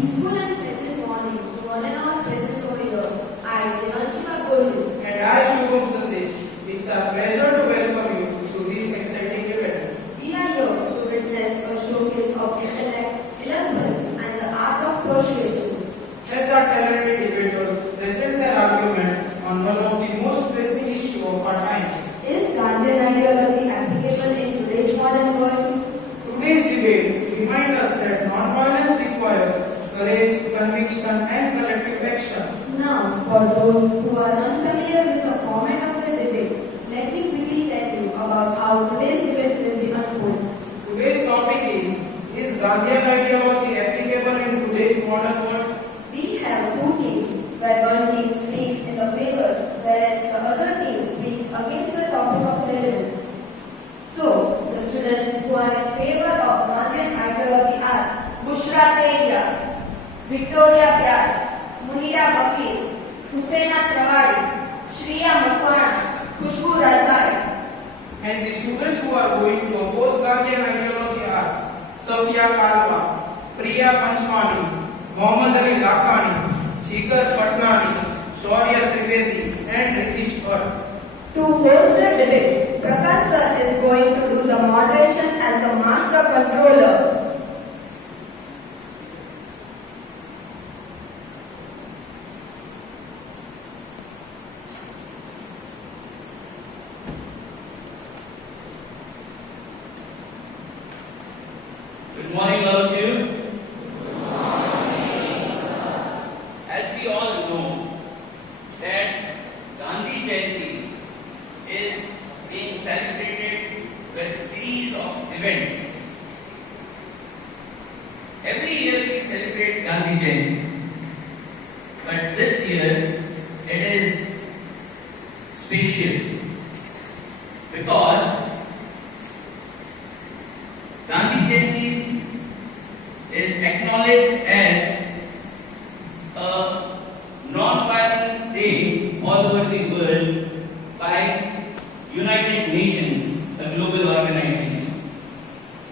peaceful and pleasant morning to all and all present over here. I, Devanshika Golu. And I, Shubham Sandesh. It's a pleasure to welcome you to this exciting event. We are here to witness a showcase of intellect, eloquence, and the art of persuasion. Let our talented debaters present their argument on one of the most pressing issues of our time. Is Gandhian ideology applicable in today's modern world? Today's debate reminds us that non-violence requires courage, conviction, and collective action. Now, for those who are unfamiliar with the format of the debate, let me quickly tell you about how today's debate will be unfolded. Today's topic is Gandhian ideology applicable in today's modern world? We have two teams, where one team speaks in the favor, whereas the other team speaks against the topic of relevance. So, the students who are in favor of Gandhian ideology are Bushra Teja, Victoria Vyas, Munira Vakil, Husaina Trawadi, Shriya Mufana, Khushbu Razai. And the students who are going to oppose Gandhian ideology are Safia Kalwa, Priya Panchwani, Mohammad Ali Lakhani, Jigar Patnani, Shaurya Trivedi, and Ritish Bhatt. To host the debate, Prakash sir is going to do the moderation as the master controller. Good morning, all of you. As we all know, that Gandhi Jayanti is being celebrated with a series of events. Every year we celebrate Gandhi Jayanti, but this year it is special because Gandhi Jayanti is acknowledged as a non-violence day all over the world by United Nations, a global organization.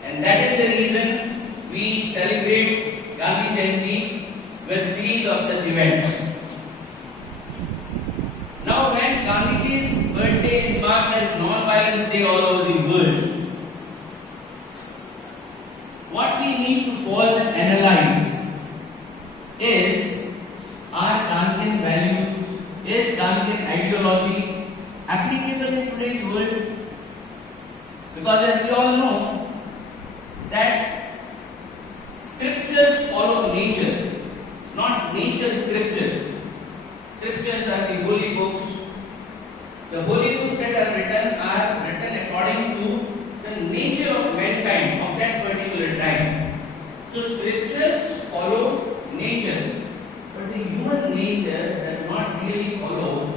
And that is the reason we celebrate Gandhi Jayanti with a series of such events. Now, when Gandhiji's birthday is marked as non-violence day all over the world, what we need to pause and analyze is, are Gandhian values, is Gandhian ideology applicable in today's world? Because as we all know, that scriptures follow nature, not nature scriptures. Scriptures are the holy books. The holy books that are written according to the nature of mankind of that particular time. So scriptures follow nature, but the human nature does not really follow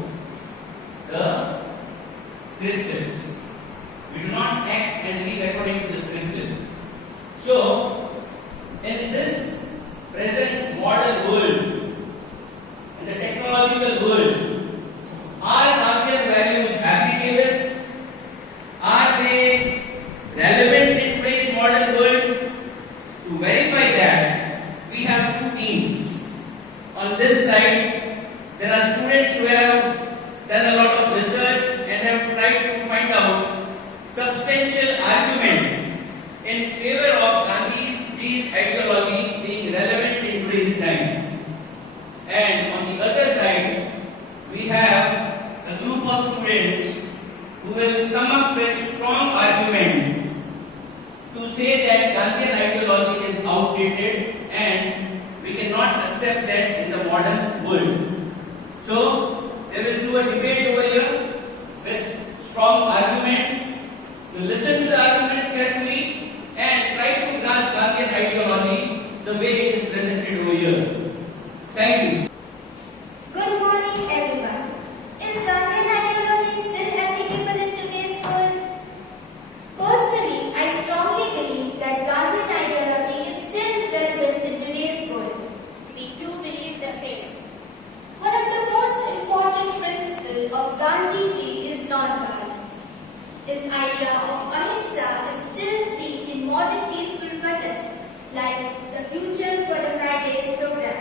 the scriptures. We do not act and live according to the scriptures. So, in this present modern world, in the technological world, are Gandhian values applicable? Are they relevant in today's modern world? To verify that, we have two teams. On this side, there are students who have done a lot of research and have tried to find out substantial arguments in favor of Gandhiji's ideology being relevant in today's time. And on the other side, we have a group of students who will come up with strong arguments to say that Gandhian ideology is outdated and we cannot accept that in the modern world. So, they will do a debate over here with strong arguments. You listen to the arguments carefully and try to grasp Gandhian ideology the way it is presented over here. Thank you. Good morning, everyone. Is Gandhian ideology still applicable in today's world? Personally, I strongly believe that Gandhian ideology is still relevant in today's world. We do believe the same. One of the most important principles of Gandhiji is non-violence. His idea of ahimsa like the Future for the Fridays program.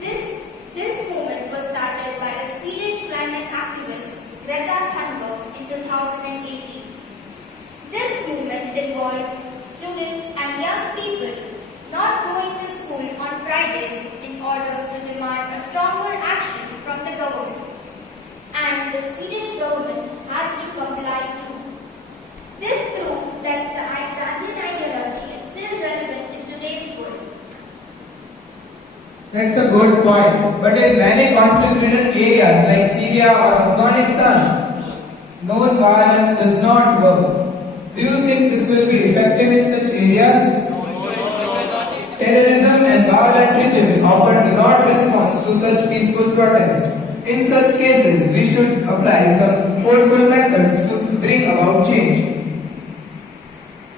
This movement was started by a Swedish climate activist, Greta Thunberg, in 2018. This movement involved students and young people not going to school on Fridays in order to demand a stronger action from the government. And the Swedish government had to comply too. This proves that the Gandhian ideology is still relevant in today's world. That's a good point. But in many conflict-ridden areas like Syria or Afghanistan, non-violence does not work. Do you think this will be effective in such areas? Terrorism and violent regimes often do not respond to such peaceful protests. In such cases, we should apply some forceful methods to bring about change.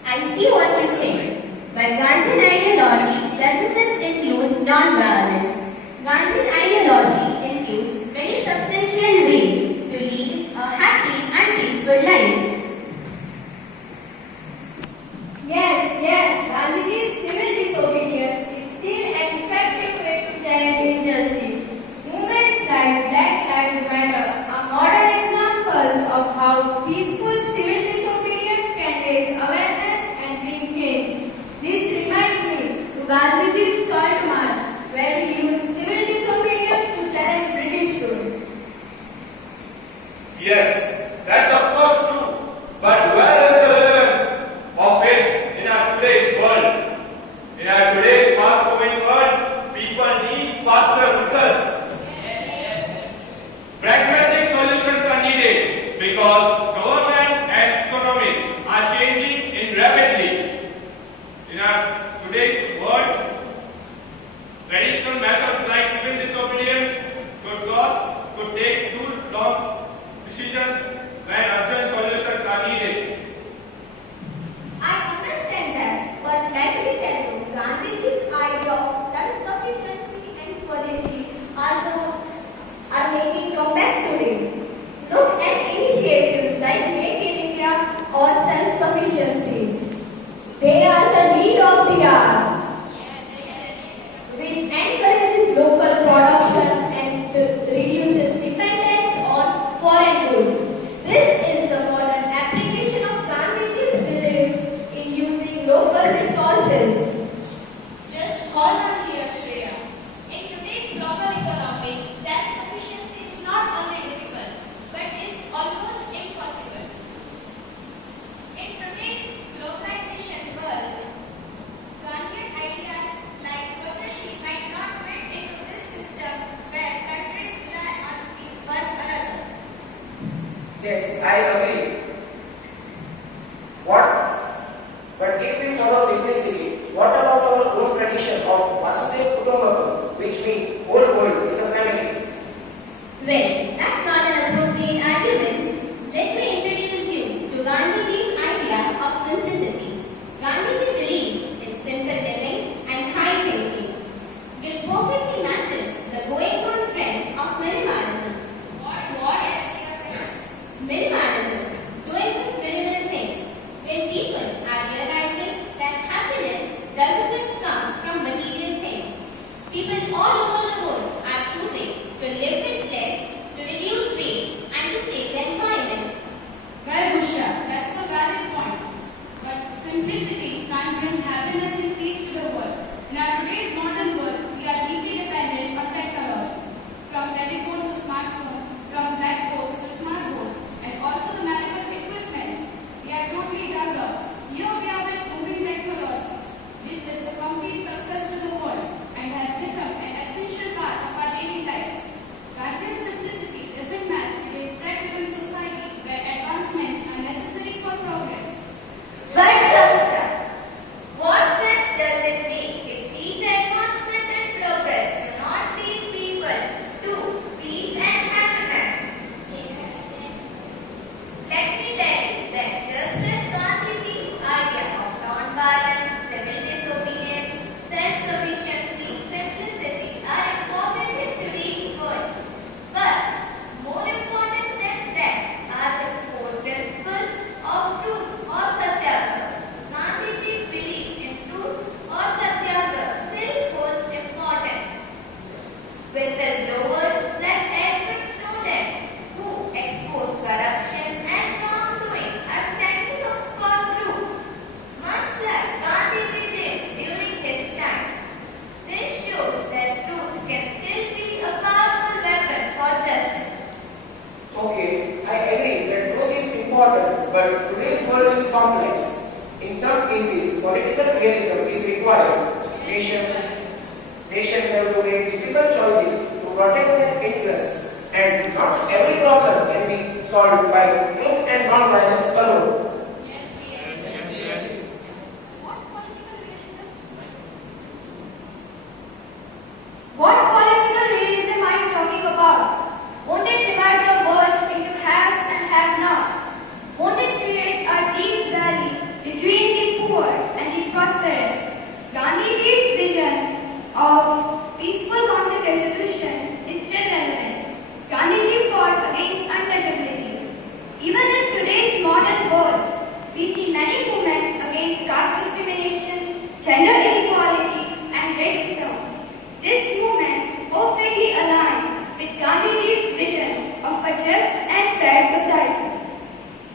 I see what you say. But Gandhian ideology doesn't just include non-violence. Gandhian ideology includes very substantial ways to lead a happy and peaceful life. Yes, Gandhiji's civil disobedience is still an effective way to challenge injustice. Movements like Black Lives Matter are modern examples of how peaceful civil disobedience can raise awareness and bring change. This reminds me to Gandhiji's Salt March, where he used civil disobedience to challenge British rule. Yes, that's of course true. But where is the relevance of it in our today's world? In our today's fast-moving world, people need faster results. Pragmatic solutions are needed because government and economies are changing in rapidly. In our today's world, traditional methods like civil disobedience could take too long decisions when urgent solutions are needed. I understand that, but let me tell you, Gandhiji's idea of self-sufficiency and Swadeshi are making comeback today. Look at initiatives like Make in India or self-sufficiency. They are the need of the hour, which encourages local production and reduces dependence on foreign goods. This is the modern application of Gandhiji's beliefs in using local resources. Just hold on here, Shreya. In today's global economy, self-sufficiency is not only difficult, but is almost impossible. In today's globalization world, Gandhian ideas like Swadeshi might not fit into this system where countries rely on one another. Yes, I agree. But if we follow simplicity, what about our own tradition of Vasudhaiva Kutumbakam, which means whole world is a family? Well, that's not an appropriate argument. Let me introduce you to Gandhiji's idea of simplicity. Gandhiji believed in simple living and high thinking, which perfectly matches the going-on trend of minimalism. What is minimalism? Doing with minimal things. When people are realizing that happiness doesn't just come from material things, people all over the world are choosing to live with less, to reduce waste, and to save the environment. Well, Busha, that's a valid point. But simplicity can't bring happiness and peace to the world. In our today's modern world, we are deeply dependent on technology. From telephone to smartphones, from blackboards to smart boards, and also the medical equipment, we are totally developed. Here we are with booming technology, which is the complete success to the world and has become an essential part of our daily lives. Gandhian simplicity doesn't match today's tech-driven society where advancements are necessary for progress. But Savita, what then political realism is required. Nations have to make difficult choices to protect their interests, and not every problem can be solved by truth and non-violence alone. What political realism are you talking about? Won't it divide the world into haves and have-nots? Won't it create a deep valley between the poor and the prosperous? Gandhiji's vision of peaceful conflict resolution is still relevant. Gandhiji fought against untouchability. Even in today's modern world, we see many movements against caste discrimination, gender inequality, and racism. These movements perfectly align with Gandhiji's vision of a just and fair society.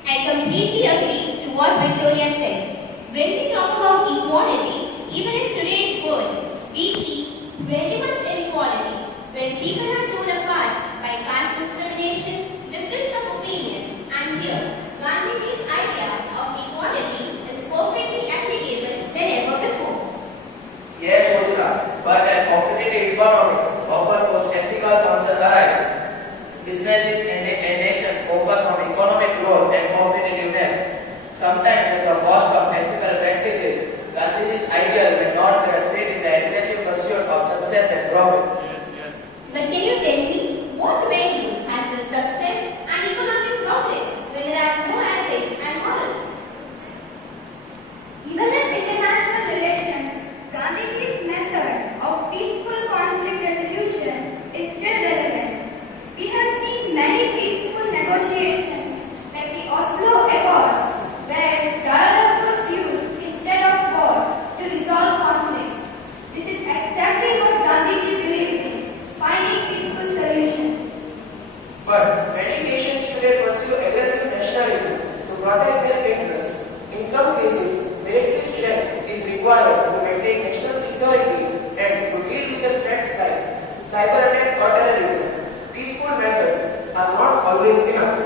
I completely agree to what Victoria said. When we talk about equality, even in today's world, we see very much inequality, where people are torn apart by caste discrimination, difference of opinion, and here, Gandhiji's idea of equality is perfectly applicable wherever before. Yes, Mozilla, but an competitive economy often those ethical concerns arise. Businesses and nations focus on economic growth and competitiveness, sometimes at the cost of ethical practices. Gandhiji's ideal may not get fit in the aggressive pursuit of success and profit. But can you tell me, what value has the success and economic progress when there are no ethics and morals? Even in international relations, Gandhiji's method of peaceful conflict resolution is still relevant. We have seen many peaceful negotiations like the Oslo Accords, where dialogue was used instead of war to resolve conflicts. This is exactly what Gandhiji believed in, finding peaceful solutions. But many nations today pursue aggressive nationalism to protect their interests. In some cases, military strength is required to maintain national security and to deal with the threats like cyber attack or terrorism. Peaceful methods are not always enough.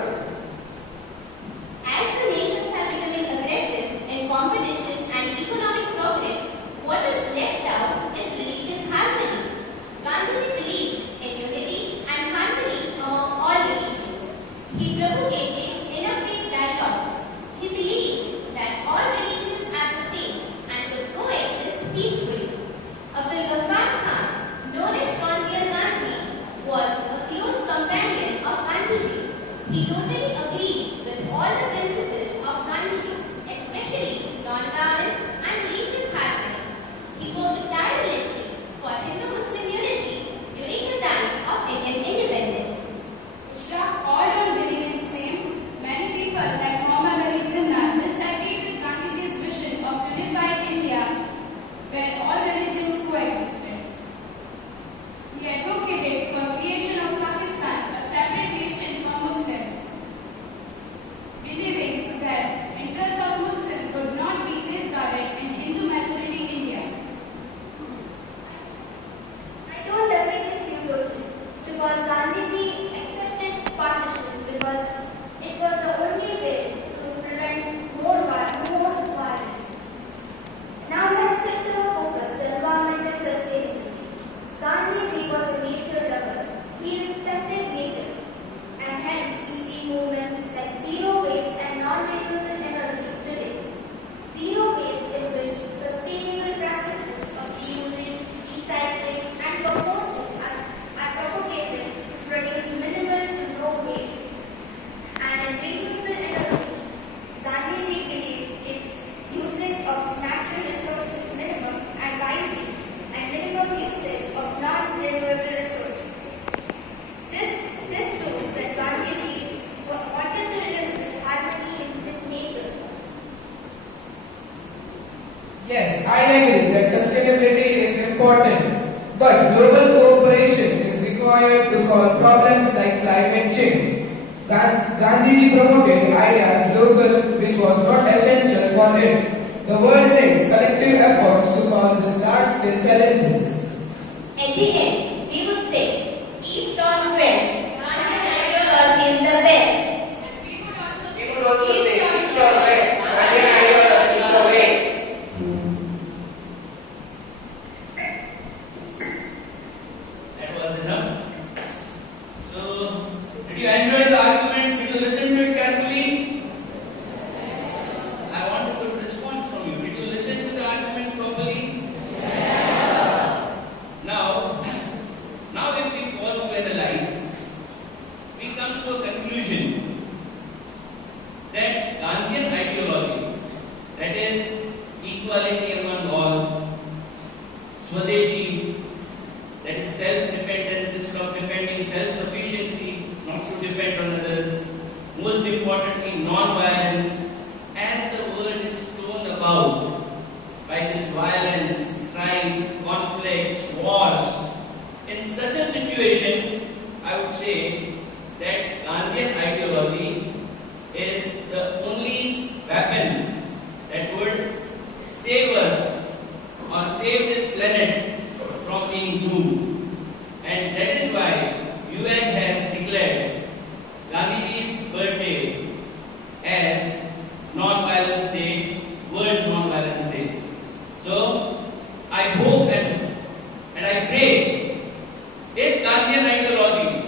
As the nations are becoming aggressive in competition and economic progress, what is left out is religious harmony. Gandhiji believed in unity and harmony among all religions. He propagated interfaith dialogues. He believed that all religions are the same and could coexist peacefully. Abdul Ghaffar Khan, known as Frontier Gandhi, was a close companion of Gandhiji. He totally agreed with all the principles of Gandhiji, especially non-violence and religious harmony. He worked tirelessly for Hindu-Muslim unity during the time of Indian independence. Shah all don't believe in the same. Many people like Muhammad Ali Jinnah disagreed with Gandhiji's vision of unified India where all religions coexisted. He advocated for creation of Pakistan, a separate nation for Muslims, believing that interests of Muslims could not be safeguarded in Hindu majority India. I don't agree with you totally because Gandhiji accepted partition because it was the only way to prevent more violence. Now let's shift our focus to environmental sustainability. Gandhiji was a nature lover. He respected nature, and hence we see movements like zero waste and non-renewable energy today. Zero waste in which sustainable practices of reusing, recycling, and composting are propagated to produce minimal to no waste. And in renewable energy, Gandhiji believed in usage of natural resources minimum and wisely, and minimum usage of non-renewable resources. This proves that Gandhiji wanted to live with harmony with nature. Yes, I agree that sustainability is important, but global cooperation is required to solve problems like climate change. Gandhiji promoted ideas global which was not essential for it. The world needs collective efforts to solve these large-scale challenges. At the end, we would say, East or West, Gandhian ideology is the best. We could also say East or West, Gandhian ideology is the best. Swadeshi, that is self-dependence instead of depending, self-sufficiency, not to depend on others. Most importantly, non-violence. As the world is torn about by this violence, strife, conflicts, wars, in such a situation, I would say that Gandhian ideology is the only weapon that would save us or save this planet from being doomed. And that is why UN has declared Gandhiji's birthday as Non-Violence Day, World Non-Violence Day. So I hope and I pray, if Gandhian ideology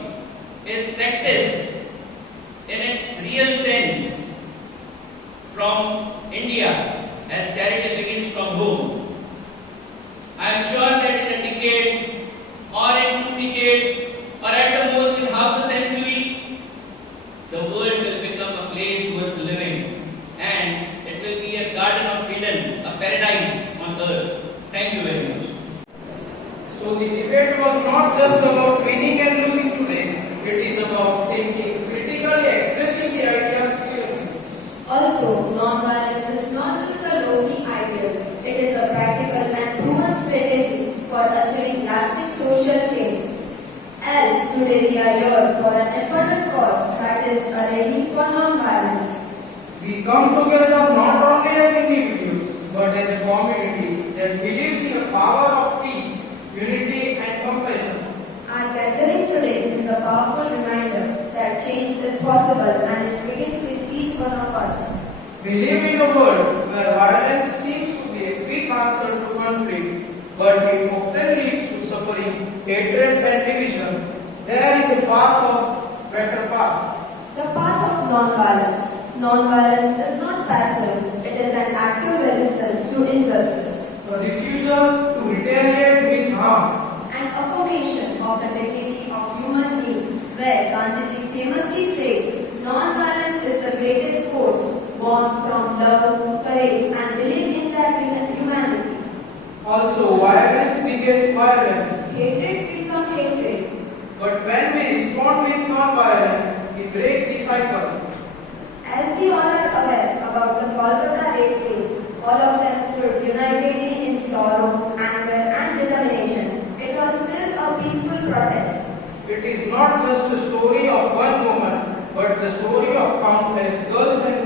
is practiced in its real sense from India, as charity begins from home, I am sure that in a decade or in 2 decades or at the most in half a century, the world will become a place worth living and it will be a garden of Eden, a paradise on earth. Thank you very much. So the debate was not just about winning and losing today, it is about thinking critically, expressing the ideas clearly. Also, non-violence is not just a lofty ideal, it is a practical and proven strategy for achieving lasting social change. As today we are here for an important cause, that is a rally for non-violence. We come together not only as individuals, but as a community that believes in the power of peace, unity and compassion. Our gathering today is a powerful reminder that change is possible and it begins with each one of us. We live in a world where violence seems to be a quick answer to conflict, but it often leads to suffering, hatred and division. There is a path of better path. The path of non-violence. Non-violence is not passive, it is an active resistance to injustice. The refusal to retaliate with harm. An affirmation of the dignity of human being, where Gandhiji famously said, non-violence is the greatest force, born from love, courage and belief in that humanity. Also, violence begets violence. Hatred feeds on hatred. But when we respond with non-violence, we break the cycle. As we all are aware about the Kolkata rape case, all of them stood unitedly in sorrow, anger and determination. It was still a peaceful protest. It is not just the story of one woman, but the story of countless girls and